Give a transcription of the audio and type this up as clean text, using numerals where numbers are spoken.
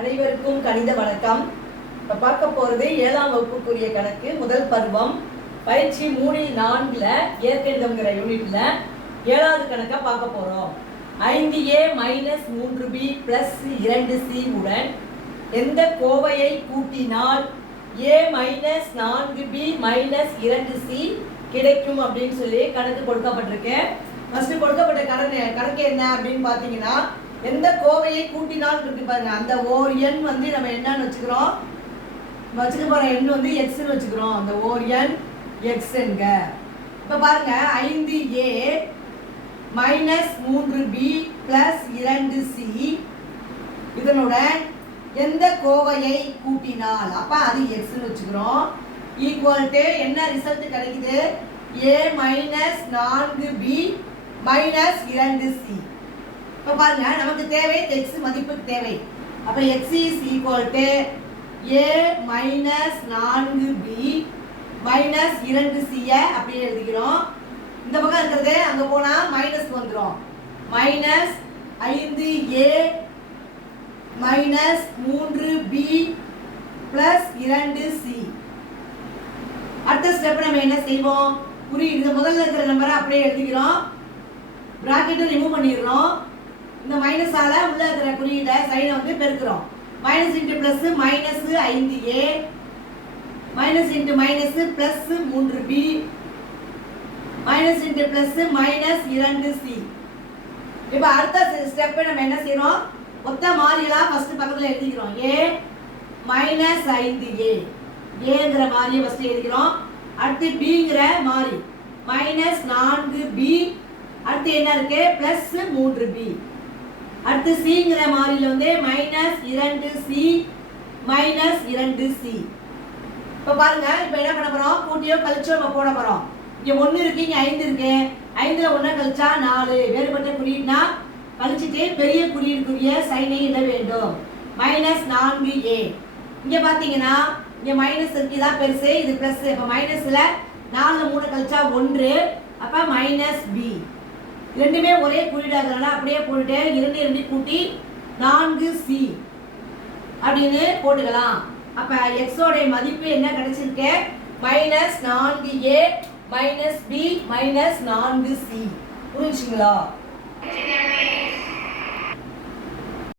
அனைவருக்கும் கணித வணக்கம். இப்போ பார்க்க போகிறது 7ஆம் வகுப்புக்குரிய கணக்கு முதல் பருவம் பயிற்சி 3-4 இயற்கணிதம்ங்கிற யூனிட்ல 7வது கணக்கை பார்க்க போகிறோம். 5a - 3b + 2c உடன் எந்த கோவையை கூட்டினால் a - 4b - 2c கிடைக்கும் அப்படின்னு சொல்லி கணக்கு கொடுக்கப்பட்டிருக்கேன். ஃபர்ஸ்ட் கொடுக்கப்பட்ட கணக்கு என்ன அப்படின்னு பார்த்தீங்கன்னா, எந்த கோவையை கூட்டினால் இருக்கு பாருங்க. அந்த ஓர் எண் வந்து நம்ம என்னன்னு வச்சுக்கிறோம், வச்சுக்க போற எண் வந்து எக்ஸ்ன்னு வச்சுக்கிறோம். அந்த ஓர் எண் எக்ஸ் என்க. இப்போ பாருங்க, 5a - 3b + 2c இதனுடன் எந்த கோவையை கூட்டினால், அப்ப அது எக்ஸ்ன்னு வச்சுக்கிறோம், ஈக்குவல் டு என்ன ரிசல்ட் கிடைக்குது, a - 4b - 2c. இப்போ பாருங்க, நமக்கு தேவை x மதிப்பு தேவை. அப்ப x is equal to a - 4b - 2c அப்படியே எழுதிக்கிறோம். இந்த பக்கம் இருக்கிறது அங்க போனா மைனஸ் வந்துடும். -5a - 3b + 2c. அடுத்த ஸ்டெப் நம்ம என்ன செய்வோம், இந்த முதல்ல இருக்கிற நம்பரை அப்படியே எழுதிக்கிறோம், பிராக்கெட்டை ரிமூவ் பண்ணிடுறோம். இந்த மைனஸால உள்ள இருக்கிற குறியீடை சைனை வந்து பெருக்கிறோம். Minus into plus -5a minus into minus plus 3b minus into plus -2c. இப்போ அடுத்த ஸ்டெப் நம்ம என்ன செய்யறோம், மொத்த மாறியெல்லாம் ஃபர்ஸ்ட் பக்கத்துல எழுதிக்கிறோம். a -5a ஏங்கிற மாறியை ஃபர்ஸ்ட் எழுதிக்கிறோம். அடுத்து bங்கிற மாறி -4b, அடுத்து என்ன இருக்கு பிளஸ் 3b, அடுத்து cங்கிற மாறியில வந்து -2c -2c. இப்போ பாருங்க, இப்போ என்ன பண்ண போறோம், கூட்டியோ கழிச்சோ நம்ம போட போறோம். இங்க 1 இருக்கு, இங்க 5 இருக்கு. 5ல 1 கழிச்சா 4, வேறுபட்ட குறியீடுனா கழிச்சிட்டு பெரிய குறியீடுக்குரிய சைனை இட வேண்டும். -4a. இங்க பாத்தீங்கன்னா இங்க மைனஸ் இருக்கு, இதான் பெருசு, இது பிளஸ். இப்போ மைனஸ்ல 4ல 3 கழிச்சா 1, அப்ப -b. ரெண்டுமே ஒரே குறியீடாகிறனால அப்படியே போட்டுட்டு 2 2 கூட்டி 4c அப்படின்னு போட்டுக்கலாம். அப்ப x ஓட மதிப்பு என்ன கிடைச்சிருக்கு, -4a - b - 4c. புரிஞ்சுங்களா?